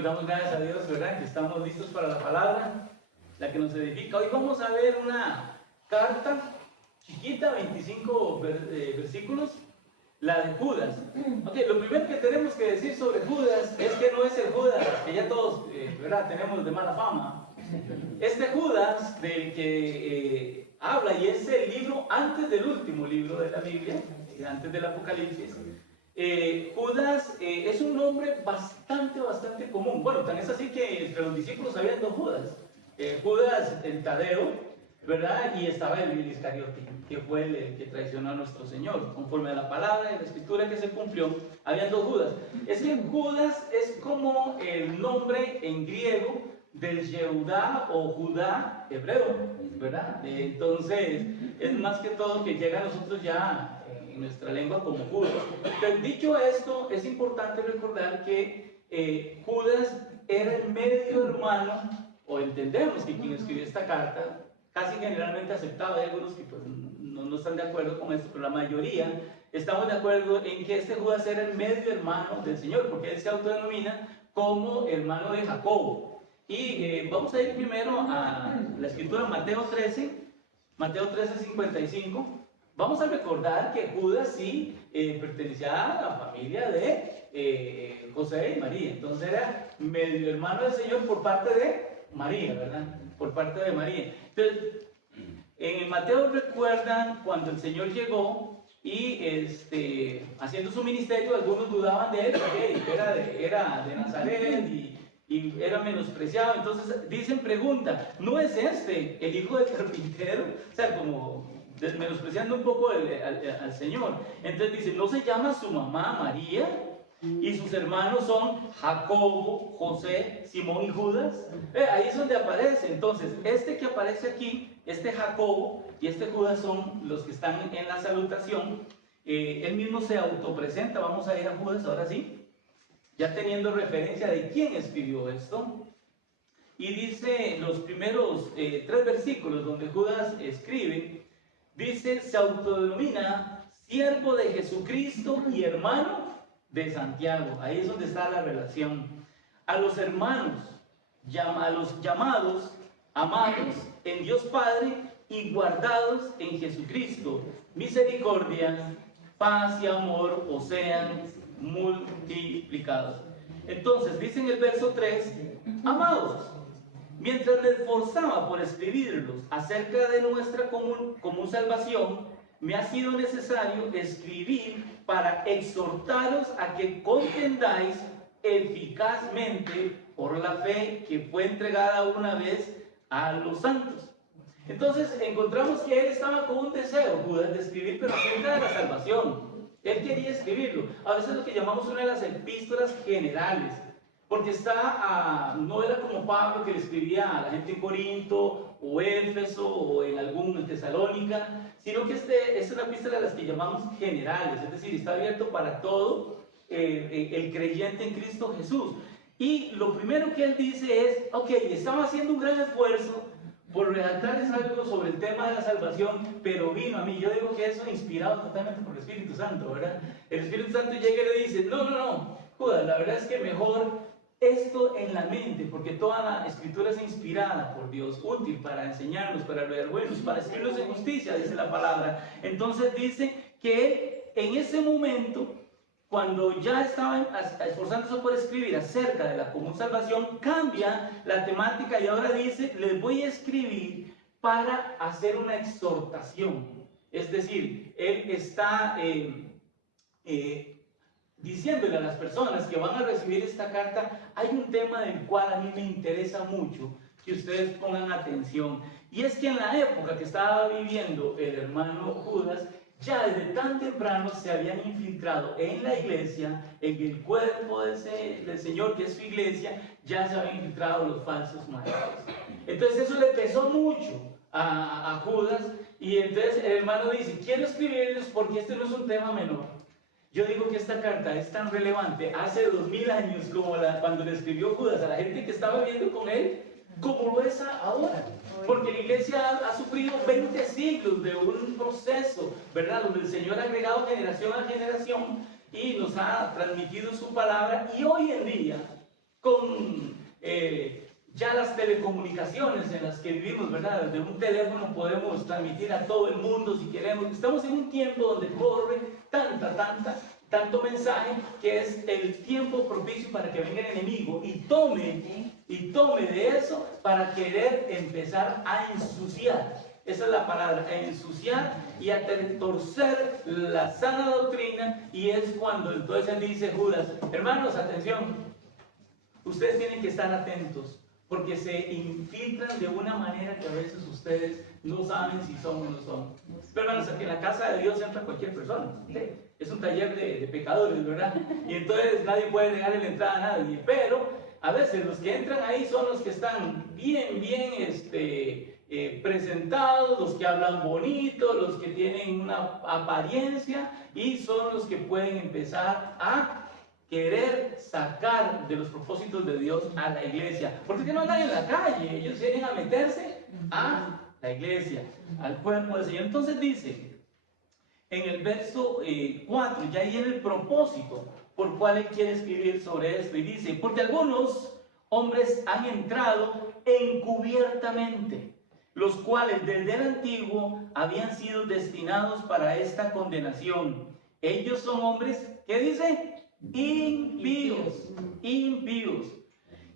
Bueno, damos gracias a Dios, ¿verdad? Que estamos listos para la palabra, la que nos edifica. Hoy vamos a ver una carta chiquita, 25 versículos, la de Judas. Ok, lo primero que tenemos que decir sobre Judas es que no es el Judas que ya todos, ¿verdad? Tenemos de mala fama. Este Judas del que habla, y es el libro antes del último libro de la Biblia, antes del Apocalipsis. Judas es un nombre bastante común. Bueno, tan es así que entre los discípulos había dos Judas. Judas el Tadeo, ¿verdad? Y estaba el Iscariote, que fue el que traicionó a nuestro Señor. Conforme a la palabra y la escritura que se cumplió, había dos Judas. Es que Judas es como el nombre en griego del Yehudá o Judá hebreo, ¿verdad? Entonces, es más que todo que llega a nosotros ya en nuestra lengua como Judas. Entonces, dicho esto, es importante recordar que Judas era el medio hermano, o entendemos que quien escribió esta carta, casi generalmente aceptado. Hay algunos que pues, no están de acuerdo con esto, pero la mayoría estamos de acuerdo en que este Judas era el medio hermano del Señor, porque él se autodenomina como hermano de Jacobo. Y vamos a ir primero a la escritura Mateo 13, 55. Vamos a recordar que Judas sí pertenecía a la familia de José y María. Entonces era medio hermano del Señor por parte de María, ¿verdad? Por parte de María. Entonces, en Mateo recuerdan cuando el Señor llegó y haciendo su ministerio, algunos dudaban de él, porque era de Nazaret y era menospreciado. Entonces pregunta, ¿no es este el hijo del carpintero? O sea, como menospreciando un poco al Señor. Entonces dice, ¿no se llama su mamá María? Y sus hermanos son Jacobo, José, Simón y Judas. Ahí es donde aparece. Entonces, este que aparece aquí, este Jacobo y este Judas son los que están en la salutación. Él mismo se autopresenta. Vamos a ir a Judas ahora sí, ya teniendo referencia de quién escribió esto. Y dice los primeros 3 versículos donde Judas escribe, dice, se autodenomina siervo de Jesucristo y hermano de Santiago. Ahí es donde está la relación. A los hermanos, a los llamados, amados en Dios Padre y guardados en Jesucristo, misericordia, paz y amor os sean multiplicados. Entonces dice en el verso 3, amados, mientras me esforzaba por escribirlos acerca de nuestra común salvación, me ha sido necesario escribir para exhortaros a que contendáis eficazmente por la fe que fue entregada una vez a los santos. Entonces encontramos que él estaba con un deseo, Judas, de escribir, pero acerca de la salvación. Él quería escribirlo. A veces lo que llamamos una de las epístolas generales, porque no era como Pablo que le escribía a la gente en Corinto o Éfeso o en algún Tesalónica, sino que es una epístola de las que llamamos generales, es decir, está abierto para todo el creyente en Cristo Jesús. Y lo primero que él dice es, ok, estaba haciendo un gran esfuerzo por redactarles algo sobre el tema de la salvación, pero vino a mí. Yo digo que eso inspirado totalmente por el Espíritu Santo, ¿verdad? El Espíritu Santo llega y le dice, no, Judas, la verdad es que mejor esto en la mente, porque toda la escritura es inspirada por Dios, útil para enseñarnos, para redarguirnos, para escribirnos en justicia, dice la palabra. Entonces dice que en ese momento, cuando ya estaba esforzándose por escribir acerca de la común salvación, cambia la temática y ahora dice, les voy a escribir para hacer una exhortación. Es decir, él está diciéndole a las personas que van a recibir esta carta, hay un tema del cual a mí me interesa mucho que ustedes pongan atención. Y es que en la época que estaba viviendo el hermano Judas, ya desde tan temprano se habían infiltrado en la iglesia, en el cuerpo del Señor, que es su iglesia, ya se habían infiltrado los falsos maestros. Entonces eso le pesó mucho a Judas, y entonces el hermano dice, quiero escribirles porque este no es un tema menor. Yo digo que esta carta es tan relevante hace 2000 años como cuando le escribió Judas a la gente que estaba viviendo con él, como lo es ahora. Porque la iglesia ha sufrido 20 siglos de un proceso, ¿verdad? Donde el Señor ha agregado generación a generación y nos ha transmitido su palabra. Y hoy en día con ya las telecomunicaciones en las que vivimos, ¿verdad? Desde un teléfono podemos transmitir a todo el mundo si queremos. Estamos en un tiempo donde corre tanto mensaje que es el tiempo propicio para que venga el enemigo y tome de eso para querer empezar a ensuciar. Esa es la palabra, a ensuciar y a torcer la sana doctrina. Y es cuando entonces él dice, Judas, hermanos, atención, ustedes tienen que estar atentos, porque se infiltran de una manera que a veces ustedes no saben si son o no son. Pero hermanos, aquí en la casa de Dios entra cualquier persona, ¿sí? Es un taller de pecadores, ¿verdad? Y entonces nadie puede negarle la entrada a nadie. Pero a veces los que entran ahí son los que están bien presentados, los que hablan bonito, los que tienen una apariencia, y son los que pueden empezar a querer sacar de los propósitos de Dios a la iglesia. Porque si no andan en la calle, ellos vienen a meterse a la iglesia, al cuerpo del Señor. Entonces dice, en el verso 4, ya ahí en el propósito por cual él quiere escribir sobre esto, y dice, porque algunos hombres han entrado encubiertamente, los cuales desde el antiguo habían sido destinados para esta condenación. Ellos son hombres, ¿qué dice? Impíos.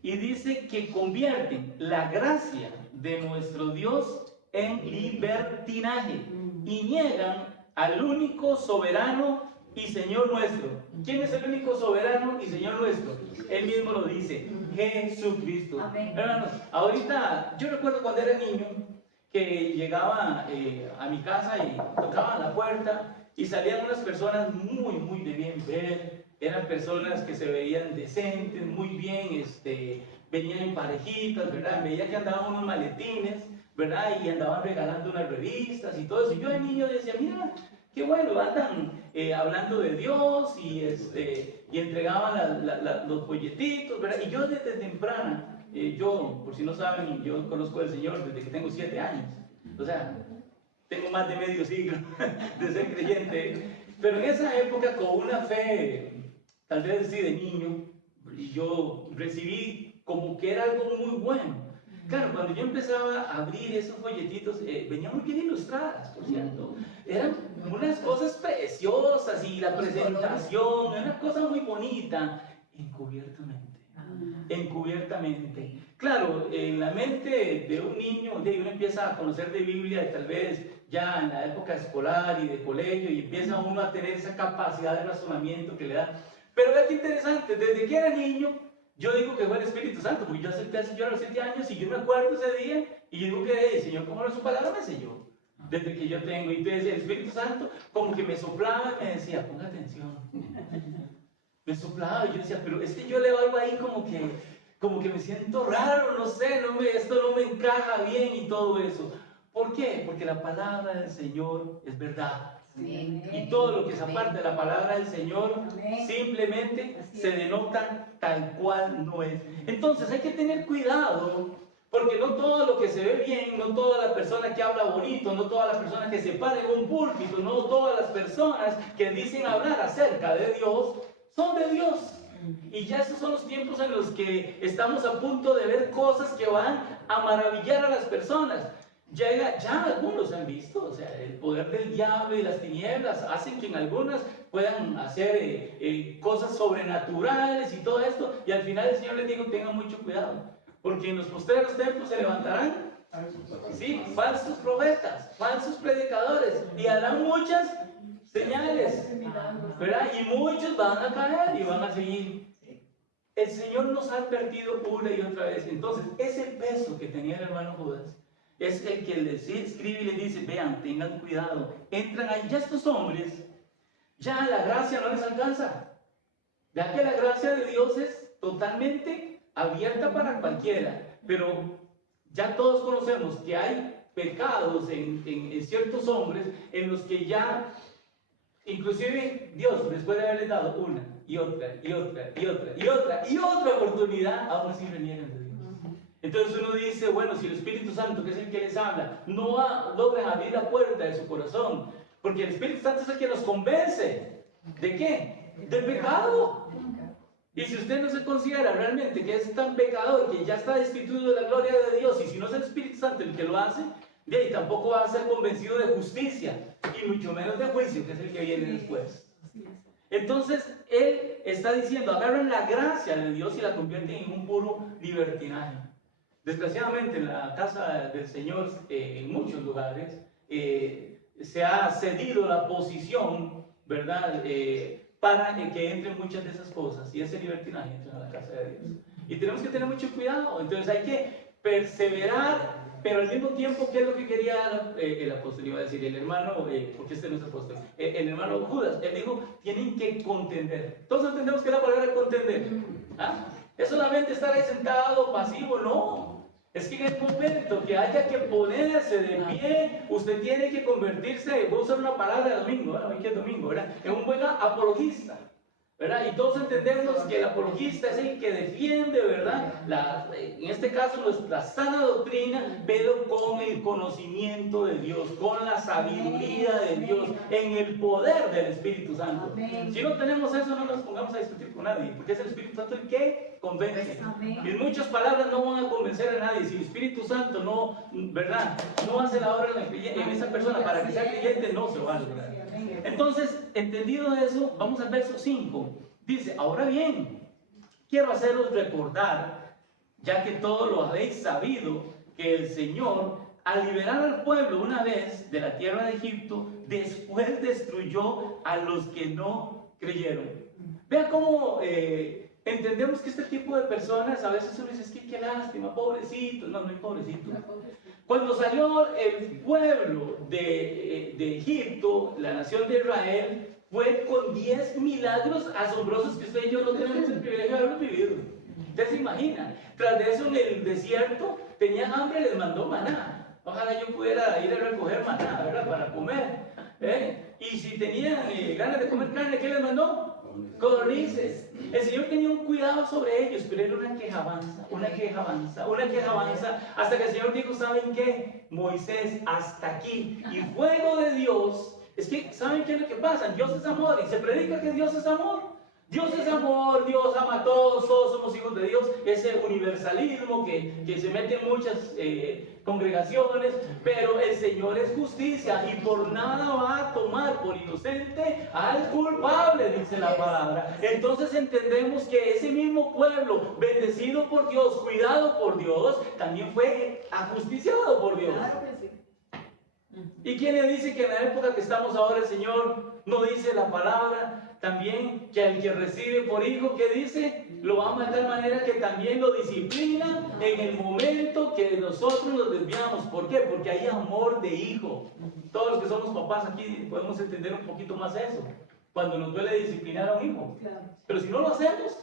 Y dice que convierten la gracia de nuestro Dios en libertinaje y niegan al único soberano y Señor nuestro. ¿Quién es el único soberano y Señor nuestro? Él mismo lo dice, Jesucristo. Amén. Hermanos, ahorita, yo recuerdo cuando era niño que llegaba a mi casa y tocaban la puerta y salían unas personas muy de bien ver. Eran personas que se veían decentes, muy bien, venían en parejitas, ¿verdad? Veía que andaban unos maletines, ¿verdad? Y andaban regalando unas revistas y todo eso. Y yo de niño decía, mira, qué bueno, andan hablando de Dios y entregaban los folletitos, ¿verdad? Y yo desde temprana, yo, por si no saben, yo conozco al Señor desde que tengo 7 años. O sea, tengo más de medio siglo de ser creyente. Pero en esa época, con una fe, tal vez sí de niño, yo recibí como que era algo muy bueno. Claro, cuando yo empezaba a abrir esos folletitos, venían muy bien ilustradas, por cierto. Eran unas cosas preciosas y la presentación, era una cosa muy bonita, encubiertamente. Claro, en la mente de un niño, donde uno empieza a conocer de Biblia, tal vez ya en la época escolar y de colegio, y empieza uno a tener esa capacidad de razonamiento que le da. Pero vean qué interesante, desde que era niño, yo digo que fue el Espíritu Santo, porque yo acepté al Señor a los 7 años y yo me acuerdo ese día y yo digo que el Señor, como era su palabra, me selló. Desde que yo tengo, y entonces el Espíritu Santo como que me soplaba y me decía, ponga atención. Me soplaba y yo decía, pero es que yo leo algo ahí como que me siento raro, no sé, esto no me encaja bien y todo eso. ¿Por qué? Porque la palabra del Señor es verdad. Sí. Y todo lo que se aparte de la palabra del Señor simplemente se denota tal cual no es. Entonces hay que tener cuidado, porque no todo lo que se ve bien, no toda la persona que habla bonito, no toda la persona que se para en un púlpito, no todas las personas que dicen hablar acerca de Dios son de Dios. Y ya esos son los tiempos en los que estamos a punto de ver cosas que van a maravillar a las personas. Ya algunos han visto, o sea, el poder del diablo y las tinieblas hacen que en algunas puedan hacer cosas sobrenaturales y todo esto. Y al final el Señor les dijo, tengan mucho cuidado, porque en los postreros tiempos se levantarán, sí, falsos profetas, falsos predicadores, y harán muchas señales, ¿verdad? Y muchos van a caer y van a seguir. El Señor nos ha advertido una y otra vez. Entonces, ese peso que tenía el hermano Judas es el que les escribe y les dice, vean, tengan cuidado, entran ahí, ya estos hombres, ya la gracia no les alcanza. Ya que la gracia de Dios es totalmente abierta para cualquiera, pero ya todos conocemos que hay pecados en ciertos hombres en los que ya, inclusive Dios, después de haberles dado una y otra oportunidad, aún así reniegan de Dios. Entonces uno dice, bueno, si el Espíritu Santo, que es el que les habla, no logran abrir la puerta de su corazón, porque el Espíritu Santo es el que nos convence. ¿De qué? Del pecado. Y si usted no se considera realmente que es tan pecador, que ya está destituido de la gloria de Dios, y si no es el Espíritu Santo el que lo hace, de ahí tampoco va a ser convencido de justicia, y mucho menos de juicio, que es el que viene después. Entonces, él está diciendo, agarran la gracia de Dios y la convierten en un puro libertinaje. Desgraciadamente, en la casa del Señor, en muchos lugares, se ha cedido la posición, ¿verdad?, para que entren muchas de esas cosas, y ese libertinaje entra en la casa de Dios. Y tenemos que tener mucho cuidado. Entonces hay que perseverar, pero al mismo tiempo, ¿qué es lo que quería el apóstol? Iba a decir, el hermano, porque este no es apóstol, el hermano Judas, él dijo, tienen que contender. Todos entendemos que es la palabra contender. ¿Ah? Es solamente estar ahí sentado, pasivo, no. Es que en el momento que haya que ponerse de pie, usted tiene que convertirse, voy a usar una palabra de domingo, hoy que es domingo, ¿verdad?, en un buen apologista, ¿verdad? Y todos entendemos que el apologista es el que defiende, ¿verdad?, en este caso nuestra sana doctrina, pero con el conocimiento de Dios, con la sabiduría de Dios, en el poder del Espíritu Santo. Amén. Si no tenemos eso, no nos pongamos a discutir con nadie, porque es el Espíritu Santo el que convence. Y en muchas palabras no van a convencer a nadie. Si el Espíritu Santo no, ¿verdad?, no hace la obra en esa persona para que sea creyente, no se va a lograr. Entonces, entendido eso, vamos al verso 5. Dice, ahora bien, quiero haceros recordar, ya que todo lo habéis sabido, que el Señor, al liberar al pueblo una vez de la tierra de Egipto, después destruyó a los que no creyeron. Vea cómo entendemos que este tipo de personas, a veces uno dice, es que qué lástima, pobrecito. No, no hay pobrecito. Cuando salió el pueblo de Egipto, la nación de Israel, fue con 10 milagros asombrosos que usted y yo no tenemos el privilegio de haberlos vivido. Usted se imagina. Tras de eso, en el desierto, tenían hambre, les mandó maná. Ojalá yo pudiera ir a recoger maná, ¿verdad?, para comer. Y si tenían ganas de comer carne, ¿qué les mandó? Codornices. El Señor tenía un cuidado sobre ellos, pero era una quejabanza, una quejabanza, una quejabanza, hasta que el Señor dijo, ¿saben qué? Moisés, hasta aquí. Y fuego de Dios. Es que, ¿saben qué es lo que pasa? Dios es amor, y se predica que Dios es amor. Dios es amor, Dios ama a todos, todos somos hijos de Dios. Ese universalismo que se mete en muchas congregaciones, pero el Señor es justicia y por nada va a tomar por inocente al culpable, dice la palabra. Entonces entendemos que ese mismo pueblo, bendecido por Dios, cuidado por Dios, también fue ajusticiado por Dios. ¿Y quién le dice que en la época que estamos ahora el Señor no dice la palabra? También que al que recibe por hijo, ¿qué dice? Lo ama de tal manera que también lo disciplina en el momento que nosotros nos desviamos. ¿Por qué? Porque hay amor de hijo. Todos los que somos papás aquí podemos entender un poquito más eso. Cuando nos duele disciplinar a un hijo. Pero si no lo hacemos,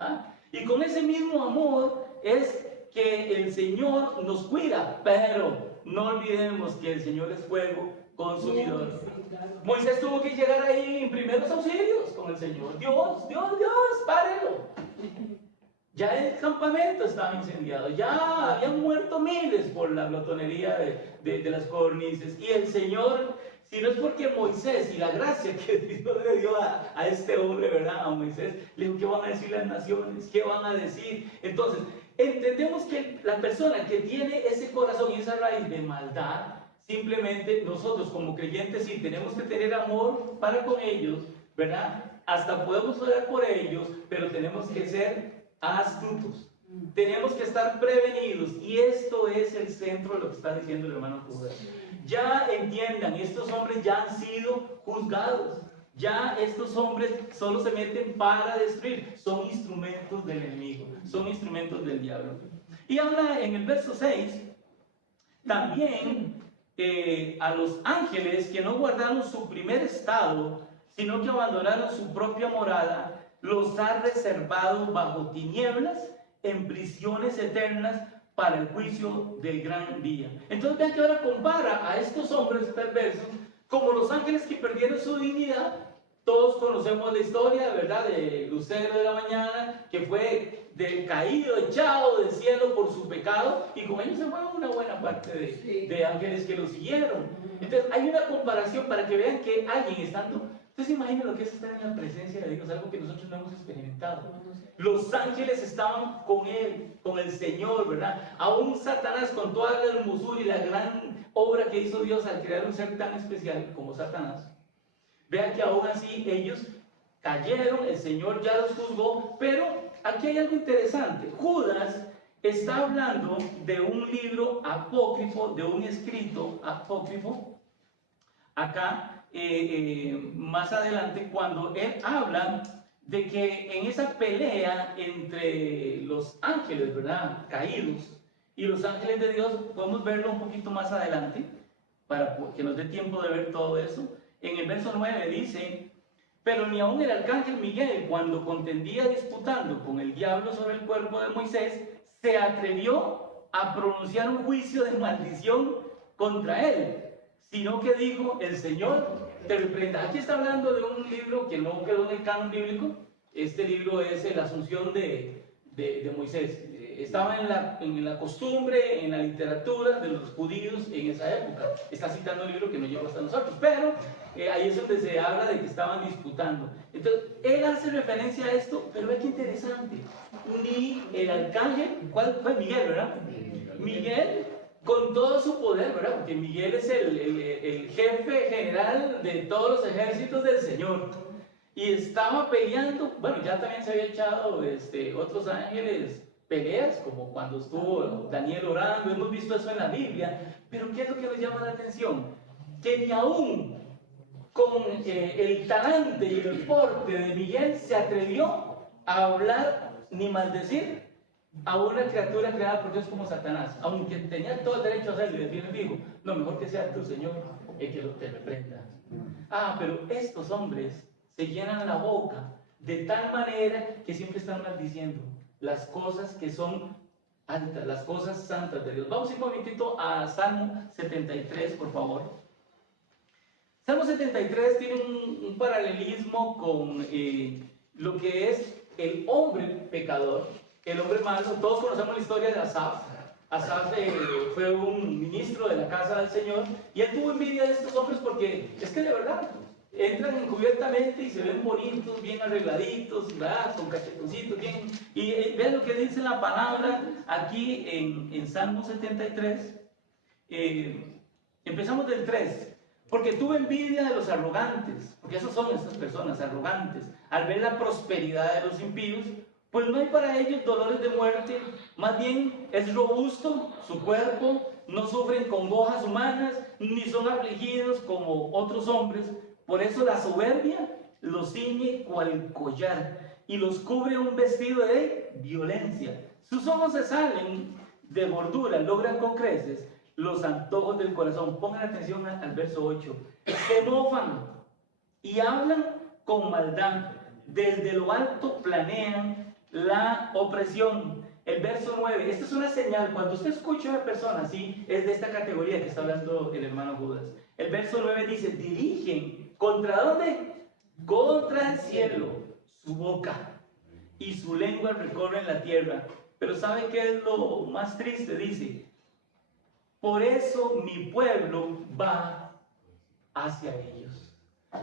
¿ah? Y con ese mismo amor es que el Señor nos cuida, pero no olvidemos que el Señor es fuego consumidor. Moisés tuvo que llegar ahí en primeros auxilios con el Señor. Dios, párelo. Ya el campamento estaba incendiado, ya habían muerto miles por la glotonería de las codornices. Y el Señor, si no es porque Moisés y la gracia que Dios le dio a este hombre, ¿verdad?, a Moisés, le dijo, ¿qué van a decir las naciones? ¿Qué van a decir? Entonces, entendemos que la persona que tiene ese corazón y esa raíz de maldad, simplemente nosotros como creyentes sí tenemos que tener amor para con ellos, ¿verdad? Hasta podemos orar por ellos, pero tenemos que ser astutos. Tenemos que estar prevenidos, y esto es el centro de lo que está diciendo el hermano Judas. Ya entiendan, estos hombres ya han sido juzgados. Ya estos hombres solo se meten para destruir. Son instrumentos del enemigo, son instrumentos del diablo. Y habla en el verso 6 también a los ángeles que no guardaron su primer estado, sino que abandonaron su propia morada, los ha reservado bajo tinieblas, en prisiones eternas, para el juicio del gran día. Entonces vean que ahora compara a estos hombres perversos como los ángeles que perdieron su dignidad. Todos conocemos la historia, ¿verdad?, de Lucero de la mañana, que fue caído, echado del cielo por su pecado, y con ellos se fue una buena parte de ángeles que lo siguieron. Entonces hay una comparación para que vean que alguien estando Entonces imaginen lo que es estar en la presencia de Dios, algo que nosotros no hemos experimentado. Los ángeles estaban con él, con el Señor, ¿verdad? Aún Satanás, con toda la hermosura y la gran obra que hizo Dios al crear un ser tan especial como Satanás, vean que aún así ellos cayeron, el Señor ya los juzgó, pero aquí hay algo interesante. Judas está hablando de un libro apócrifo, de un escrito apócrifo, acá más adelante, cuando él habla de que en esa pelea entre los ángeles, ¿verdad?, caídos, y los ángeles de Dios, podemos verlo un poquito más adelante, para que nos dé tiempo de ver todo eso. En el verso 9 dice: pero ni aun el arcángel Miguel, cuando contendía disputando con el diablo sobre el cuerpo de Moisés, se atrevió a pronunciar un juicio de maldición contra él, sino que dijo: el Señor te reprenda. Aquí está hablando de un libro que no quedó en el canon bíblico. Este libro es la Asunción de Moisés. Estaba en la costumbre, en la literatura de los judíos en esa época. Está citando un libro que no llegó hasta nosotros, pero ahí es donde se habla de que estaban disputando. Entonces, él hace referencia a esto, pero ve que interesante. Ni el arcángel, ¿cuál fue? Miguel, ¿verdad? Miguel, con todo su poder, ¿verdad? Porque Miguel es el jefe general de todos los ejércitos del Señor. Y estaba peleando, bueno, ya también se había echado otros ángeles peleas, como cuando estuvo Daniel orando, hemos visto eso en la Biblia. Pero ¿qué es lo que nos llama la atención? Que ni aún con el talante y el porte de Miguel se atrevió a hablar ni maldecir a una criatura creada por Dios como Satanás, aunque tenía todo el derecho a hacerlo. Y Dios dijo: no, mejor que sea tu Señor el que te reprenda. Pero estos hombres se llenan la boca de tal manera que siempre están maldiciendo las cosas que son altas, las cosas santas de Dios. Vamos a ir un momentito a Salmo 73, por favor. Salmo 73 tiene un paralelismo con lo que es el hombre pecador, el hombre malo. Todos conocemos la historia de Asaf. Asaf fue un ministro de la casa del Señor, y él tuvo envidia de estos hombres porque es que de verdad entran encubiertamente y se ven bonitos, bien arregladitos, ¿verdad?, con cachetoncitos, bien. Y vean lo que dice la palabra aquí en Salmo 73. Empezamos del 3. Porque tuve envidia de los arrogantes, porque esos son estas personas arrogantes, al ver la prosperidad de los impíos, pues no hay para ellos dolores de muerte, más bien es robusto su cuerpo, no sufren congojas humanas, ni son afligidos como otros hombres. Por eso la soberbia los ciñe cual collar y los cubre un vestido de violencia. Sus ojos se salen de gordura, logran con creces los antojos del corazón. Pongan atención al verso 8. Se mofan y hablan con maldad. Desde lo alto planean la opresión. El verso 9. Esta es una señal. Cuando usted escucha a una persona así, es de esta categoría que está hablando el hermano Judas. El verso 9 dice: dirigen. ¿Contra dónde? Contra el cielo su boca, y su lengua recorre la tierra. Pero ¿sabe qué es lo más triste? Dice: por eso mi pueblo va hacia ellos.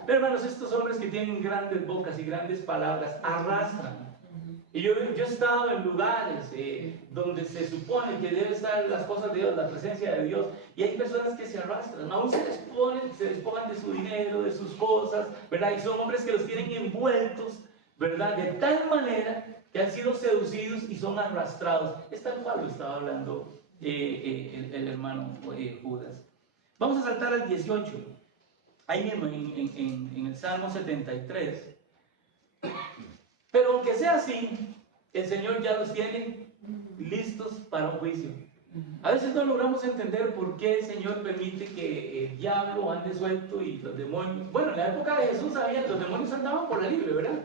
Pero hermanos, estos hombres que tienen grandes bocas y grandes palabras arrastran. Y yo he estado en lugares donde se supone que deben estar las cosas de Dios, la presencia de Dios, y hay personas que se arrastran, aún se despojan de su dinero, de sus cosas, ¿verdad? Y son hombres que los tienen envueltos, ¿verdad?, de tal manera que han sido seducidos y son arrastrados. Es tal cual lo estaba hablando el hermano Judas. Vamos a saltar al 18, ahí mismo en el Salmo 73. Pero aunque sea así, el Señor ya los tiene listos para un juicio. A veces no logramos entender por qué el Señor permite que el diablo ande suelto y los demonios. Bueno, en la época de Jesús sabían, los demonios andaban por la libre, ¿verdad?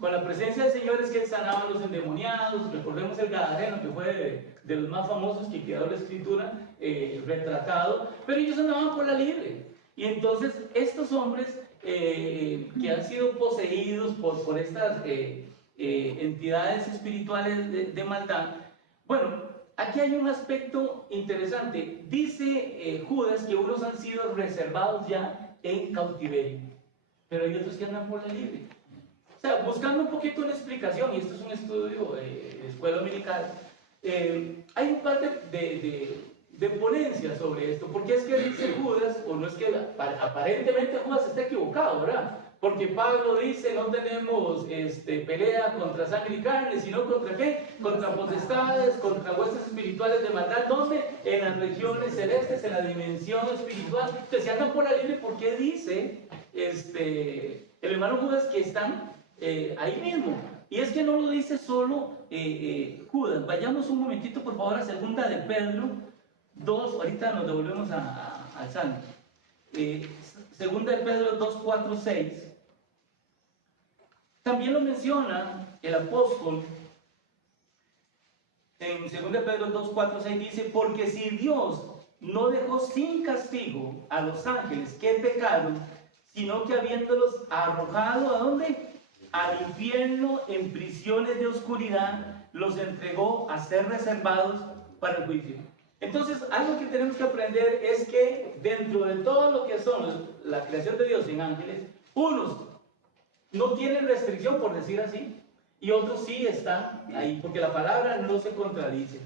Con la presencia del Señor es que Él sanaba a los endemoniados. Recordemos el Gadareno, que fue de los más famosos que quedó en la Escritura retratado. Pero ellos andaban por la libre. Y entonces estos hombres que han sido poseídos por estas entidades espirituales de maldad, bueno, aquí hay un aspecto interesante. Dice Judas que unos han sido reservados ya en cautiverio. pero hay otros que andan por la libre. O sea, buscando un poquito una explicación, y esto es un estudio de escuela dominical, hay un par de ponencias sobre esto, porque es que dice Judas, o no es que aparentemente Judas está equivocado, ¿verdad? Porque Pablo dice, no tenemos pelea contra sangre y carne, sino contra ¿qué? Contra potestades, contra huestes espirituales de maldad. ¿Dónde? En las regiones celestes, en la dimensión espiritual. Entonces, si andan por la libre, ¿por qué dice el hermano Judas que están ahí mismo? Y es que no lo dice solo Judas. Vayamos un momentito, por favor, a segunda de Pedro 2. Ahorita nos devolvemos al Salmo. Segunda de Pedro 2, 4, 6. También lo menciona el apóstol en 2 de Pedro 2, 4, 6. Dice, porque si Dios no dejó sin castigo a los ángeles que pecaron, sino que habiéndolos arrojado ¿a dónde? Al infierno en prisiones de oscuridad, los entregó a ser reservados para el juicio. Entonces, algo que tenemos que aprender es que dentro de todo lo que son la creación de Dios en ángeles, unos no tienen restricción, por decir así, y otros sí están ahí, porque la palabra no se contradice.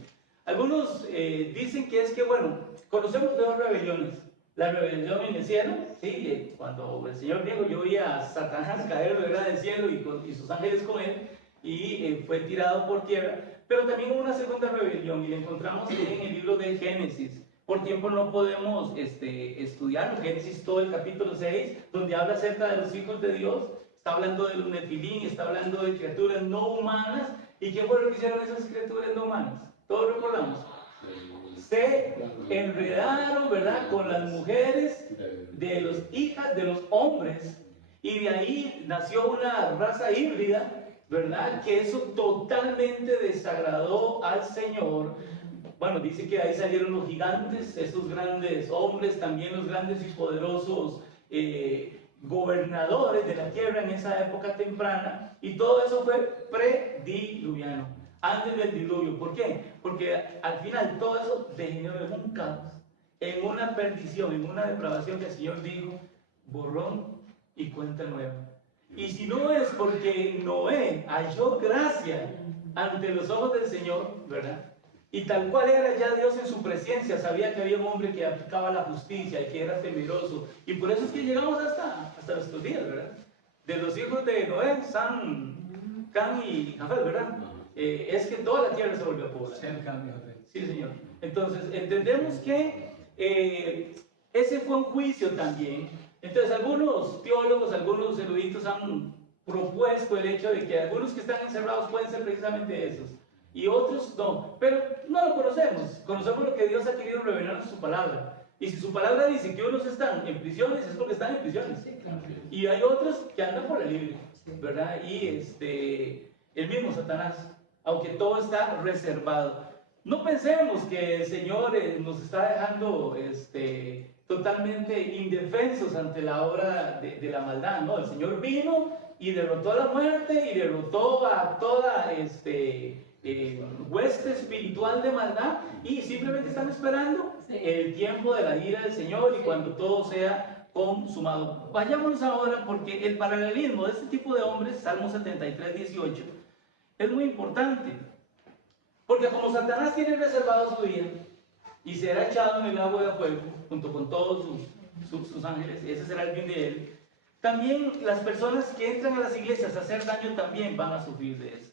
Algunos dicen que es que, bueno, conocemos dos rebeliones. La rebelión en el cielo, ¿sí? Cuando el Señor dijo, yo vi a Satanás caer del cielo y sus ángeles con él, y fue tirado por tierra. Pero también hubo una segunda rebelión, y la encontramos en el libro de Génesis. Por tiempo no podemos estudiarlo. Génesis, todo el capítulo 6, donde habla acerca de los hijos de Dios. Está hablando de los nefilín, está hablando de criaturas no humanas. ¿Y qué fue lo que hicieron esas criaturas no humanas? Todos recordamos. Se enredaron, ¿verdad?, con las mujeres de las hijas de los hombres. Y de ahí nació una raza híbrida, ¿verdad?, que eso totalmente desagradó al Señor. Bueno, dice que ahí salieron los gigantes, esos grandes hombres, también los grandes y poderosos gobernadores de la tierra en esa época temprana, y todo eso fue prediluviano, antes del diluvio. ¿Por qué? Porque al final todo eso degeneró en un caos, en una perdición, en una depravación que el Señor dijo, borrón y cuenta nueva. Y si no es porque Noé halló gracia ante los ojos del Señor, ¿verdad? Y tal cual era ya Dios en su presencia, sabía que había un hombre que aplicaba la justicia y que era temeroso. Y por eso es que llegamos hasta nuestros días, ¿verdad? De los hijos de Noé, San, Can y Jafet, ¿verdad? Es que toda la tierra se volvió pobre. Sí, Señor. Entonces, entendemos que ese fue un juicio también. Entonces, algunos teólogos, algunos eruditos han propuesto el hecho de que algunos que están encerrados pueden ser precisamente esos, y otros no, pero no lo conocemos. Conocemos lo que Dios ha querido revelar en su palabra. Y si su palabra dice que unos están en prisiones, es porque están en prisiones. Y hay otros que andan por la libre, ¿verdad? Y el mismo Satanás, aunque todo está reservado. No pensemos que el Señor nos está dejando totalmente indefensos ante la obra de la maldad. No, el Señor vino y derrotó a la muerte y derrotó a toda hueste espiritual de maldad, y simplemente están esperando el tiempo de la ira del Señor y cuando todo sea consumado. Vayámonos ahora, porque el paralelismo de este tipo de hombres, Salmo 73, 18, es muy importante. Porque como Satanás tiene reservado su día y será echado en el agua de fuego junto con todos sus ángeles, ese será el fin de él, también las personas que entran a las iglesias a hacer daño también van a sufrir de eso.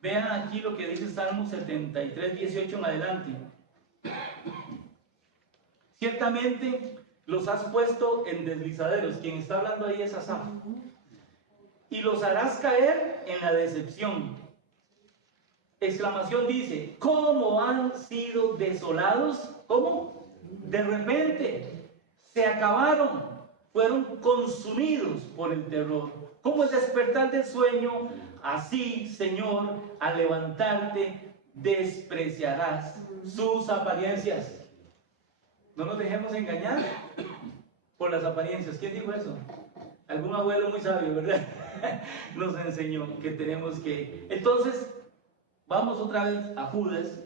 Vean aquí lo que dice Salmo 73, 18 en adelante. Ciertamente los has puesto en deslizaderos. Quien está hablando ahí es Asaf. Y los harás caer en la decepción. Exclamación dice, ¿cómo han sido desolados? ¿Cómo? De repente se acabaron, fueron consumidos por el terror. Como el despertar del sueño, así, Señor, al levantarte, despreciarás sus apariencias. No nos dejemos engañar por las apariencias. ¿Quién dijo eso? Algún abuelo muy sabio, ¿verdad? Nos enseñó que tenemos que... Entonces, vamos otra vez a Judas.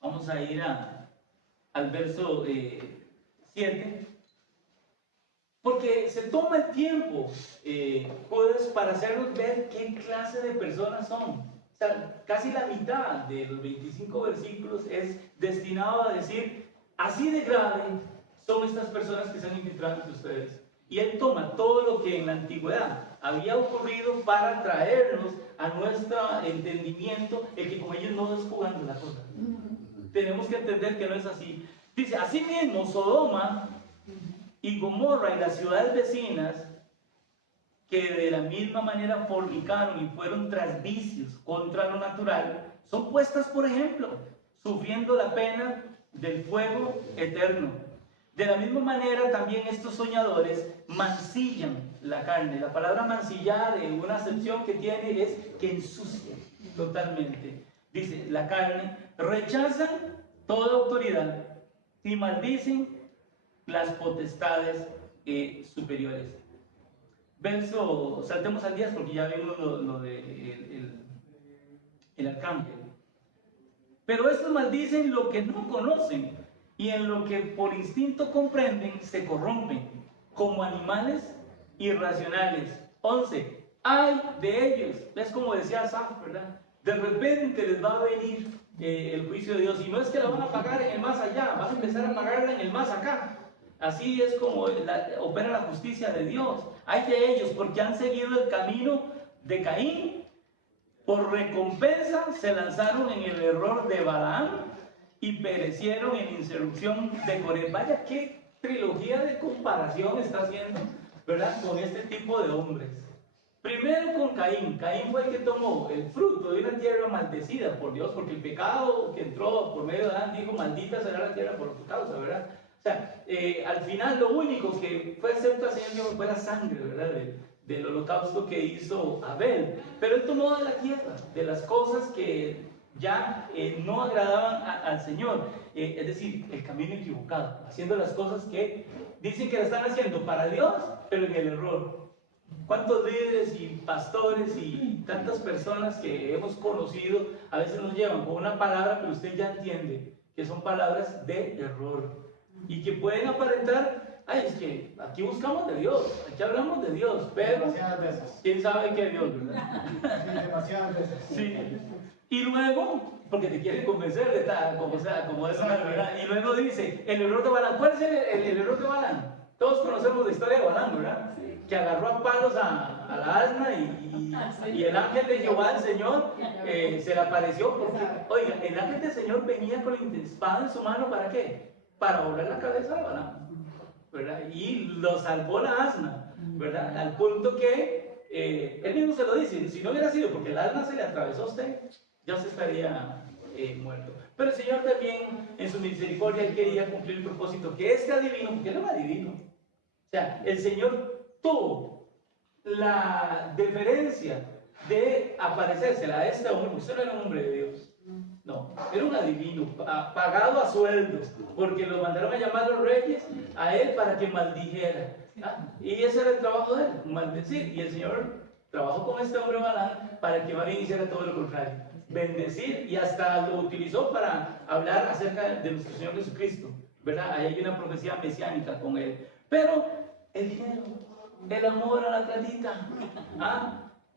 Vamos a ir al verso 7. Porque se toma el tiempo, Judas, para hacernos ver qué clase de personas son. O sea, casi la mitad de los 25 versículos es destinado a decir, así de grave son estas personas que se han infiltrado entre ustedes. Y él toma todo lo que en la antigüedad había ocurrido para traernos a nuestro entendimiento el que con ellos no es jugando la cosa. Tenemos que entender que no es así. Dice, asimismo, Sodoma y Gomorra y las ciudades vecinas, que de la misma manera fornicaron y fueron tras vicios contra lo natural, son puestas por ejemplo, sufriendo la pena del fuego eterno. De la misma manera también estos soñadores mancillan la carne. La palabra mancillar, una acepción que tiene es que ensucia totalmente. Dice, la carne, rechazan toda autoridad y maldicen las potestades superiores. Saltemos al 10 porque ya vimos lo de el arcángel. Pero estos maldicen lo que no conocen, y en lo que por instinto comprenden se corrompen, como animales irracionales. 11. Ay de ellos. Es como decía Asaf, ¿verdad? De repente les va a venir el juicio de Dios, y no es que la van a pagar en el más allá, van a empezar a pagarla en el más acá. Así es como opera la justicia de Dios. Hay de ellos porque han seguido el camino de Caín. Por recompensa se lanzaron en el error de Balaam y perecieron en insurrección de Coré. Vaya qué trilogía de comparación está haciendo, ¿verdad?, con este tipo de hombres. Primero con Caín. Caín fue el que tomó el fruto de una tierra maldecida por Dios, porque el pecado que entró por medio de Adán dijo, maldita será la tierra por tu causa, ¿verdad? O sea, al final lo único que fue acepto al Señor fue la sangre, ¿verdad?, del holocausto que hizo Abel. Pero él tomó de la tierra, de las cosas que ya no agradaban al Señor, es decir, el camino equivocado, haciendo las cosas que dicen que la están haciendo para Dios, pero en el error. ¿Cuántos líderes y pastores y tantas personas que hemos conocido a veces nos llevan con una palabra, pero usted ya entiende que son palabras de error y que pueden aparentar, ay, es que aquí buscamos de Dios, aquí hablamos de Dios, pero demasiadas veces. ¿quién sabe qué Dios, verdad? Sí, demasiadas veces. Sí. Y luego, porque te quieren convencer de tal, como sea, como es una verdad. Y luego dice, el error de Balaam. ¿Cuál es el error de Balaam? Todos conocemos la historia de Balaam, ¿verdad? Que agarró a palos a la asna y el ángel de Jehová, el Señor, se le apareció porque, oiga, el ángel del Señor venía con la espada en su mano, ¿para qué? Para volar la cabeza de Balaam, ¿verdad? Y lo salvó la asna, ¿verdad? Al punto que él mismo se lo dice, si no hubiera sido porque el asna se le atravesó a usted, ya se estaría muerto. Pero el Señor también, en su misericordia, él quería cumplir el propósito que este adivino, porque él era adivino. O sea, el Señor tuvo la deferencia de aparecérsela a este hombre, porque usted no era un hombre de Dios. No, era un adivino, pagado a sueldo, porque lo mandaron a llamar los reyes a él para que maldijera. Y ese era el trabajo de él, maldecir. Y el Señor trabajó con este hombre Balaam para que María hiciera todo lo contrario, bendecir, y hasta lo utilizó para hablar acerca de nuestro Señor Jesucristo, ¿verdad? Ahí hay una profecía mesiánica con él. Pero el dinero, el amor a la platita,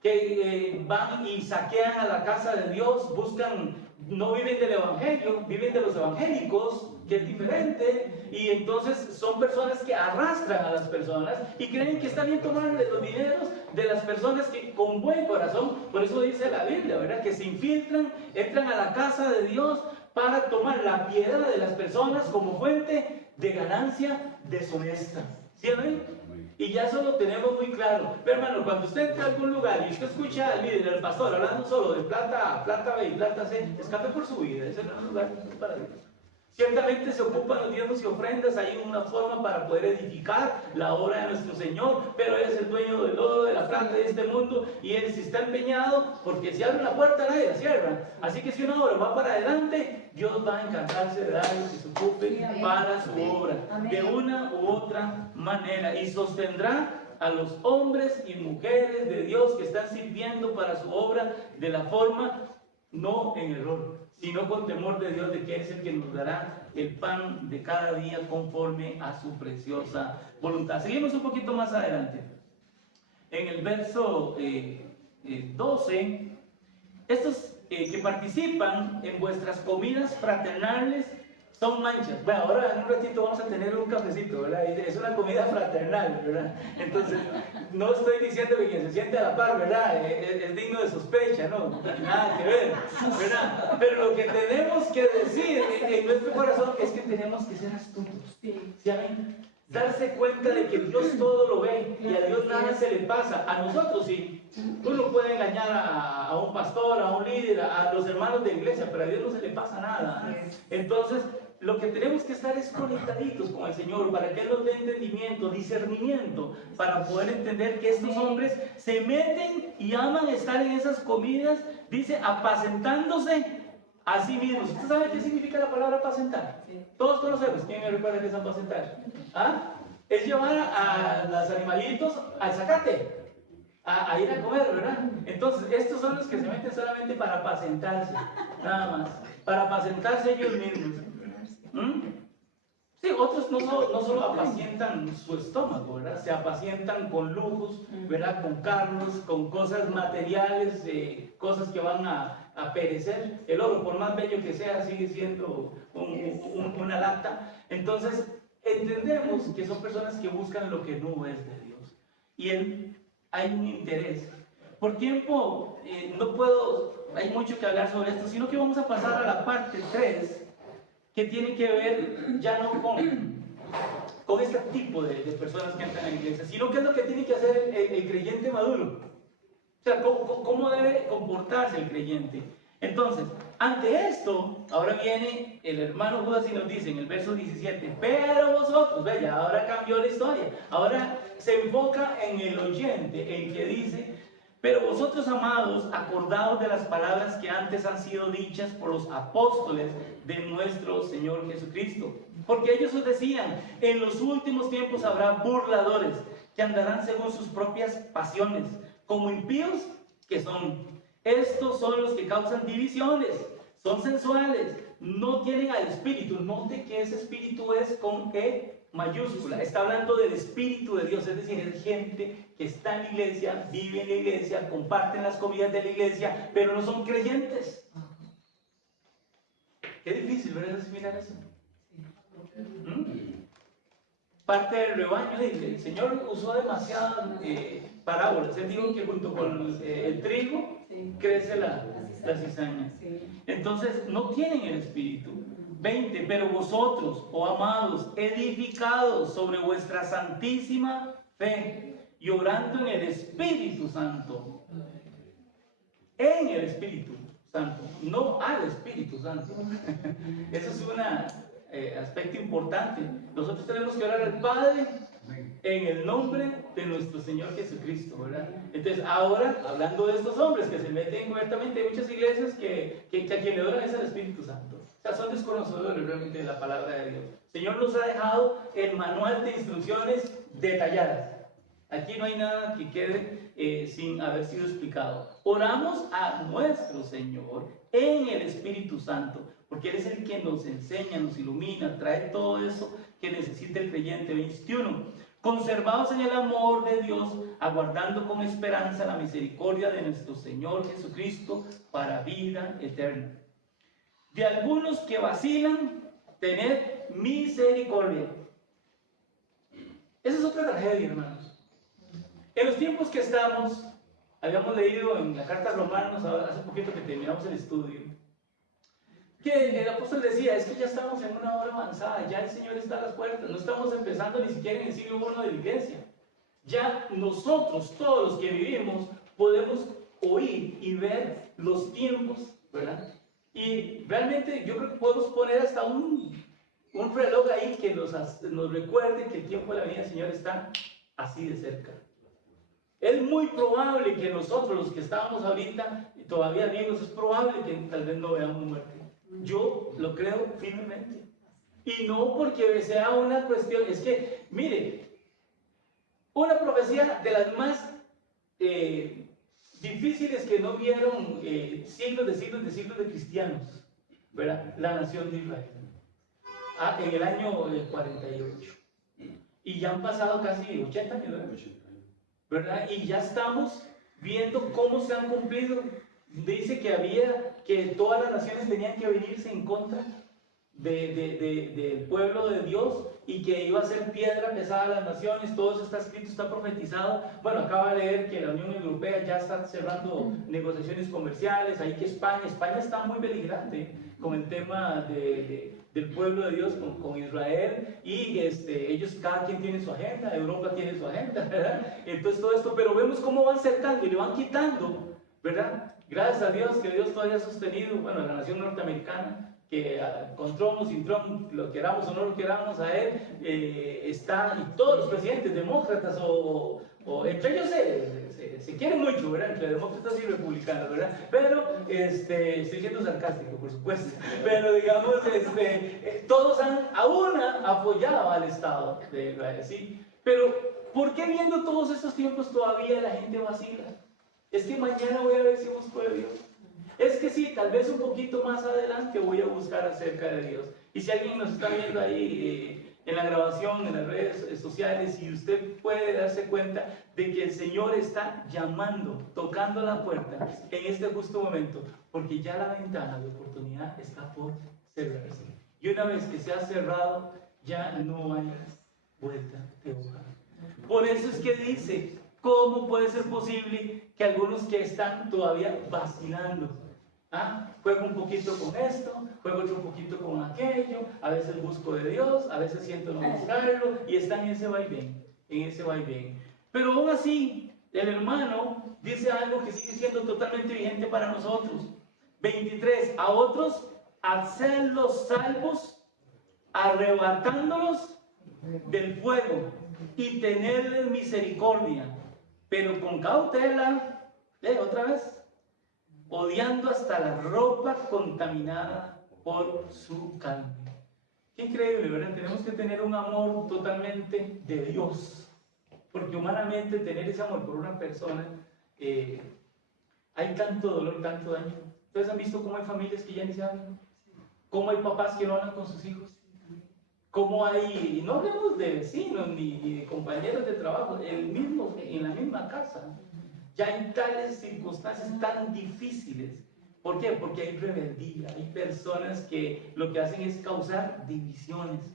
que van y saquean a la casa de Dios, buscan, no viven del evangelio, viven de los evangélicos, que es diferente, y entonces son personas que arrastran a las personas y creen que está bien tomar de los dineros de las personas que con buen corazón, por eso dice la Biblia, ¿verdad?, que se infiltran, entran a la casa de Dios para tomar la piedra de las personas como fuente de ganancia deshonesta. ¿Sí ven? Y ya eso lo tenemos muy claro. Pero hermano, cuando usted entra a algún lugar y usted escucha al líder, al pastor, hablando solo de plata A, plata B y plata C, escape por su vida. Ese no es un lugar para Dios. Ciertamente se ocupan los diezmos y ofrendas, hay una forma para poder edificar la obra de nuestro Señor, pero Él es el dueño del oro, de la plata, de este mundo, y Él sí está empeñado, porque si abre una puerta nadie la cierra. Así que si una obra va para adelante, Dios va a encargarse de darles que se ocupen para su obra, de una u otra manera, y sostendrá a los hombres y mujeres de Dios que están sirviendo para su obra de la forma no en error, sino con temor de Dios, de que es el que nos dará el pan de cada día conforme a su preciosa voluntad. Seguimos un poquito más adelante. En el verso 12, estos que participan en vuestras comidas fraternales son manchas. Bueno, ahora en un ratito vamos a tener un cafecito, ¿verdad? Es una comida fraternal, ¿verdad? Entonces, no estoy diciendo que quien se siente a la par, ¿verdad? Es digno de sospecha, ¿no? Nada que ver, ¿verdad? Pero lo que tenemos que decir en nuestro corazón es que tenemos que ser astutos. ¿Sí, amén? Darse cuenta de que Dios todo lo ve y a Dios nada se le pasa. A nosotros sí. Uno puede engañar a un pastor, a un líder, a los hermanos de iglesia, pero a Dios no se le pasa nada. Entonces, lo que tenemos que estar es conectaditos con el Señor para que Él nos dé entendimiento, discernimiento, para poder entender que estos hombres se meten y aman estar en esas comidas, dice, apacentándose a sí mismos. ¿Usted sabe qué significa la palabra apacentar? Todos conocemos. ¿Quién me recuerda qué es apacentar? ¿Ah? Es llevar a los animalitos al zacate, a ir a comer, ¿verdad? Entonces, estos son los que se meten solamente para apacentarse, nada más, para apacentarse ellos mismos. Sí, otros no solo apacientan su estómago, ¿verdad? Se apacientan con lujos, ¿verdad? Con carros, con cosas materiales, cosas que van a perecer. El oro, por más bello que sea, sigue siendo una lata. Entonces, entendemos que son personas que buscan lo que no es de Dios. Y hay un interés. Por tiempo, no puedo, hay mucho que hablar sobre esto, sino que vamos a pasar a la parte 3, que tiene que ver ya no con este tipo de personas que entran a la iglesia, sino que es lo que tiene que hacer el creyente maduro. O sea, cómo debe comportarse el creyente. Entonces, ante esto, ahora viene el hermano Judas y nos dice en el verso 17, pero vosotros, ya ahora cambió la historia, ahora se enfoca en el oyente, en que dice, pero vosotros, amados, acordaos de las palabras que antes han sido dichas por los apóstoles de nuestro Señor Jesucristo. Porque ellos os decían, en los últimos tiempos habrá burladores que andarán según sus propias pasiones, como impíos que son. Estos son los que causan divisiones, son sensuales, no tienen al Espíritu. Note que ese Espíritu es con E mayúscula. Está hablando del Espíritu de Dios, es decir, es gente que está en la iglesia, vive en la iglesia, comparten las comidas de la iglesia, pero no son creyentes. Qué difícil, ¿verdad? Mirar eso. Parte del rebaño, el Señor usó demasiadas parábolas. Él dijo que junto con el trigo crece la cizaña. Entonces, no tienen el Espíritu. 20, pero vosotros, oh amados, edificados sobre vuestra santísima fe y orando en el Espíritu Santo. En el Espíritu Santo, no al Espíritu Santo. Eso es un aspecto importante. Nosotros tenemos que orar al Padre en el nombre de nuestro Señor Jesucristo, ¿verdad? Entonces, ahora, hablando de estos hombres que se meten correctamente, hay muchas iglesias que a quien le oran es al Espíritu Santo. O sea, son desconocedores realmente de la palabra de Dios. El Señor nos ha dejado el manual de instrucciones detalladas. Aquí no hay nada que quede sin haber sido explicado. Oramos a nuestro Señor en el Espíritu Santo, porque Él es el que nos enseña, nos ilumina, trae todo eso que necesita el creyente. 21. Conservados en el amor de Dios, aguardando con esperanza la misericordia de nuestro Señor Jesucristo para vida eterna. De algunos que vacilan, tened misericordia. Esa es otra tragedia, hermanos. En los tiempos que estamos, habíamos leído en la carta a Romanos, hace poquito que terminamos el estudio, que el apóstol decía, es que ya estamos en una hora avanzada, ya el Señor está a las puertas, no estamos empezando ni siquiera en el siglo I de la iglesia. Ya nosotros, todos los que vivimos, podemos oír y ver los tiempos, ¿verdad? Y realmente yo creo que podemos poner hasta un reloj ahí que nos recuerde que el tiempo de la venida del Señor está así de cerca. Es muy probable que nosotros, los que estábamos ahorita todavía vivos, es probable que tal vez no veamos muerte. Yo lo creo firmemente. Y no porque sea una cuestión, es que, mire, una profecía de las más difíciles que no vieron siglos de cristianos, ¿verdad? La nación de Israel. En el año 48. Y ya han pasado casi 80 años, ¿verdad? Y ya estamos viendo cómo se han cumplido. Dice que todas las naciones tenían que venirse en contra del pueblo de Dios y que iba a ser piedra pesada a las naciones. Todo eso está escrito, está profetizado. Bueno, acaba de leer que la Unión Europea ya está cerrando negociaciones comerciales, ahí que España está muy beligerante con el tema del pueblo de Dios con Israel, y ellos, cada quien tiene su agenda, Europa tiene su agenda, ¿verdad? Entonces todo esto, pero vemos cómo van cercando y le van quitando, ¿verdad? Gracias a Dios que Dios todavía ha sostenido, bueno, la nación norteamericana, que con Trump o sin Trump, lo queramos o no lo queramos a él, está, y todos los presidentes demócratas o entre ellos se quieren mucho, ¿verdad? Entre demócratas y republicanos, ¿verdad? Pero, estoy siendo sarcástico, por supuesto, pero digamos, todos han aún apoyado al Estado de Israel, ¿sí? Pero, ¿por qué viendo todos estos tiempos todavía la gente vacila? Es que mañana voy a ver si busco de Dios. Es que sí, tal vez un poquito más adelante voy a buscar acerca de Dios. Y si alguien nos está viendo ahí en la grabación, en las redes sociales, y usted puede darse cuenta de que el Señor está llamando, tocando la puerta en este justo momento, porque ya la ventana de oportunidad está por cerrarse. Y una vez que se ha cerrado, ya no hay vuelta de hoja. Por eso es que dice, ¿cómo puede ser posible que algunos que están todavía vacilando? Juego un poquito con esto, juego otro poquito con aquello, a veces busco de Dios, a veces siento no buscarlo, y están en ese vaivén, Pero aún así, el hermano dice algo que sigue siendo totalmente vigente para nosotros. 23, a otros, hacerlos salvos, arrebatándolos del fuego, y tenerles misericordia, pero con cautela, otra vez, odiando hasta la ropa contaminada por su carne. Qué increíble, ¿verdad? Tenemos que tener un amor totalmente de Dios, porque humanamente tener ese amor por una persona, hay tanto dolor, tanto daño. ¿Ustedes han visto cómo hay familias que ya ni se hablan? ¿Cómo hay papás que no hablan con sus hijos? ¿Cómo hay, y no hablemos de vecinos ni de compañeros de trabajo, en la misma casa? Ya hay tales circunstancias tan difíciles. ¿Por qué? Porque hay rebeldía, hay personas que lo que hacen es causar divisiones,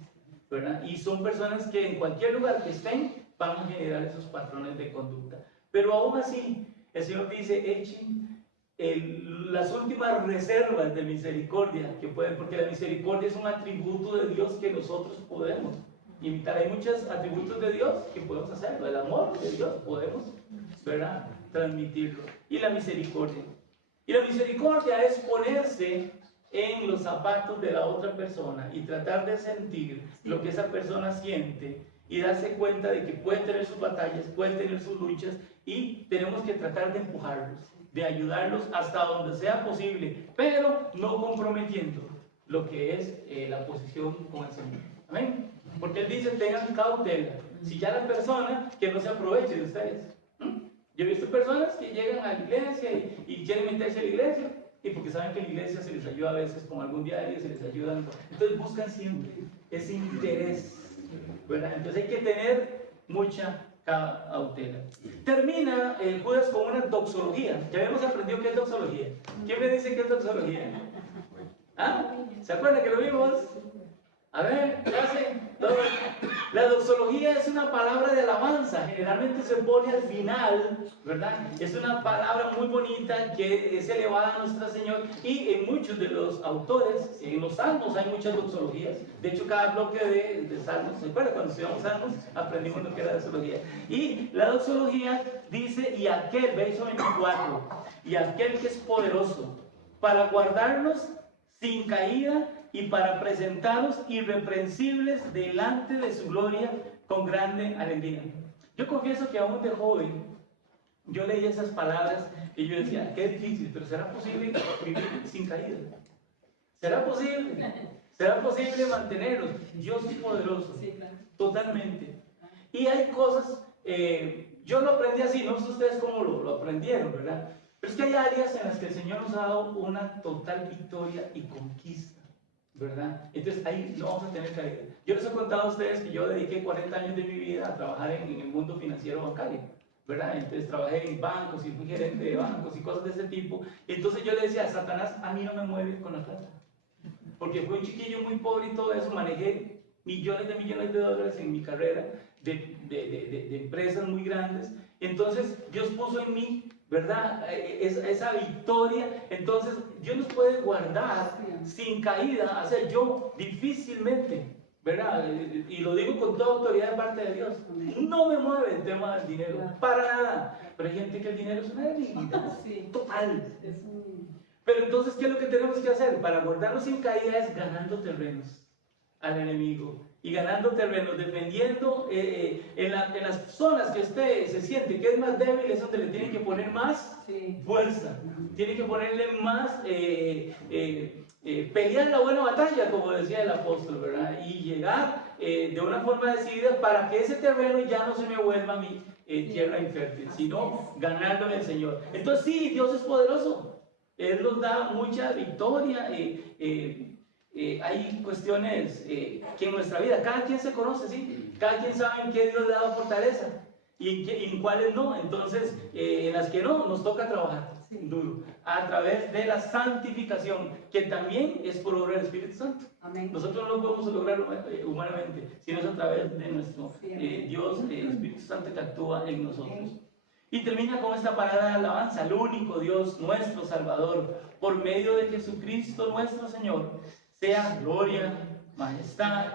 ¿verdad? Y son personas que en cualquier lugar que estén van a generar esos patrones de conducta. Pero aún así, el Señor dice, echen las últimas reservas de misericordia que pueden, porque la misericordia es un atributo de Dios que nosotros podemos imitar. Hay muchos atributos de Dios que podemos hacerlo. El amor de Dios podemos, ¿verdad?, transmitirlo. Y la misericordia. Y la misericordia es ponerse en los zapatos de la otra persona y tratar de sentir lo que esa persona siente y darse cuenta de que puede tener sus batallas, puede tener sus luchas, y tenemos que tratar de empujarlos, de ayudarlos hasta donde sea posible, pero no comprometiendo lo que es la posición con el Señor. Amén. Porque Él dice, tengan cautela. Si ya la persona, que no se aproveche de ustedes. Yo he visto personas que llegan a la iglesia y quieren meterse a la iglesia, y porque saben que en la iglesia se les ayuda a veces con algún diario, se les ayudan. Entonces buscan siempre ese interés, ¿verdad? Entonces hay que tener mucha cautela. Termina Judas con una doxología. Ya habíamos aprendido qué es doxología. ¿Quién me dice qué es doxología? ¿Se acuerdan que lo vimos? A ver, ¿qué hacen? La doxología es una palabra de alabanza, generalmente se pone al final, ¿verdad? Es una palabra muy bonita que es elevada a nuestro Señor, y en muchos de los autores, en los salmos hay muchas doxologías. De hecho, cada bloque de salmos, ¿se acuerdan? Cuando estudiamos salmos aprendimos lo que era doxología. Y la doxología dice, y aquel, verso 24, y aquel que es poderoso para guardarnos sin caída y para presentarlos irreprensibles delante de su gloria con grande alegría. Yo confieso que aún de joven, yo leía esas palabras y yo decía, qué difícil, pero ¿será posible vivir sin caída? ¿Será posible? ¿Será posible mantenerlos? Dios es poderoso, totalmente. Y hay cosas yo lo aprendí así, no sé ustedes cómo lo aprendieron, ¿verdad? Pero es que hay áreas en las que el Señor nos ha dado una total victoria y conquista, ¿verdad? Entonces ahí no vamos a tener caída. Yo les he contado a ustedes que yo dediqué 40 años de mi vida a trabajar en el mundo financiero bancario, ¿verdad? Entonces trabajé en bancos y fui gerente de bancos y cosas de ese tipo. Entonces yo le decía, Satanás, a mí no me mueve con la plata. Porque fui un chiquillo muy pobre y todo eso, manejé millones de dólares en mi carrera de empresas muy grandes. Entonces Dios puso en mí, ¿verdad? Esa victoria. Entonces Dios nos puede guardar sin caída. O sea, yo difícilmente, ¿verdad? Y lo digo con toda autoridad de parte de Dios. No me mueve el tema del dinero, para nada. Pero hay gente que el dinero es una debilidad total. Pero entonces, ¿qué es lo que tenemos que hacer? Para guardarnos sin caída es ganando terrenos al enemigo. Y ganando terrenos, defendiendo en las zonas que usted se siente que es más débil, es donde le tiene que poner más fuerza. Tiene que ponerle más, pelear la buena batalla, como decía el apóstol, ¿verdad? Y llegar de una forma decidida para que ese terreno ya no se me vuelva a mí tierra infértil, sino ganarlo en el Señor. Entonces sí, Dios es poderoso. Él nos da mucha victoria. Hay cuestiones que en nuestra vida, cada quien se conoce, ¿sí? Cada quien sabe en qué Dios le ha dado fortaleza y en cuáles no. Entonces, en las que no, nos toca trabajar duro a través de la santificación, que también es por obra del Espíritu Santo. Amén. Nosotros no lo podemos lograr humanamente, sino es a través de nuestro Dios, el Espíritu Santo que actúa en nosotros. Y termina con esta parada de alabanza: al único Dios, nuestro Salvador, por medio de Jesucristo nuestro Señor, sea gloria, majestad,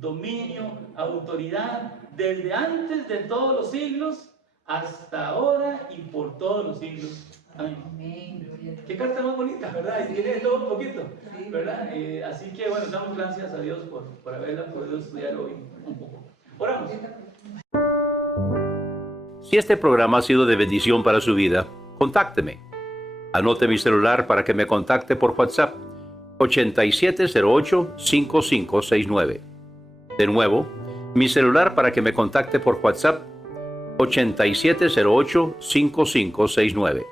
dominio, autoridad, desde antes de todos los siglos, hasta ahora y por todos los siglos. Amén. Qué carta más bonita, ¿verdad? Y tiene todo un poquito, ¿verdad? Así que bueno, damos gracias a Dios por haberla podido estudiar hoy un poco. Oramos. Si este programa ha sido de bendición para su vida, contácteme. Anote mi celular para que me contacte por WhatsApp: 8708-5569. De nuevo, mi celular para que me contacte por WhatsApp: 8708-5569.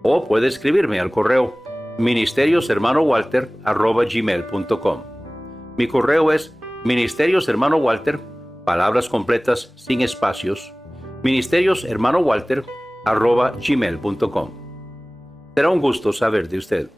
O puede escribirme al correo ministerioshermanowalter@gmail.com. Mi correo es ministerioshermanowalter, palabras completas sin espacios, ministerioshermanowalter@gmail.com. Será un gusto saber de usted.